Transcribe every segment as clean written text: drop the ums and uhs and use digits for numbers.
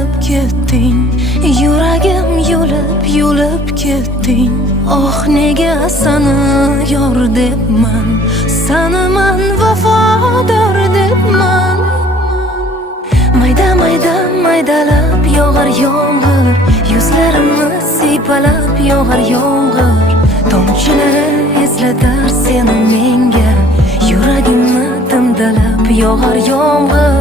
yulib ketding, yuragim yulib ketding. Oh nega sani yor debman, sani man vafodor debman. Maydalab yog'ar yomg'ir, yuzlarimni siypalab yog'ar yomg'ir. Tomchilari eslatar seni menga, yuragimni timdalab yog'ar yomg'ir.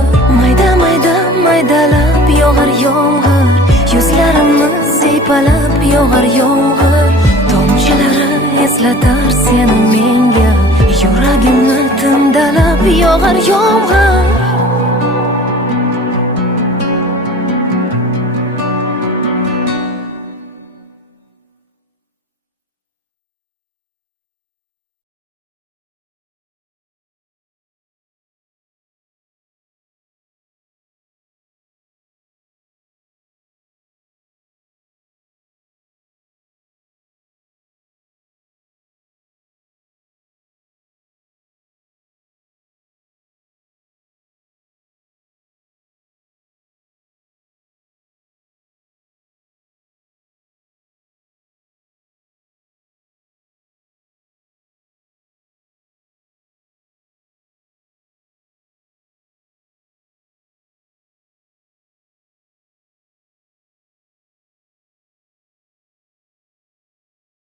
Maydalab yog'ar yomg'ir, yuzlarimni siypalab yog'ar yomg'ir. Tomchilari eslatar seni menga, yuragimni timdalab yog'ar yomg'ir.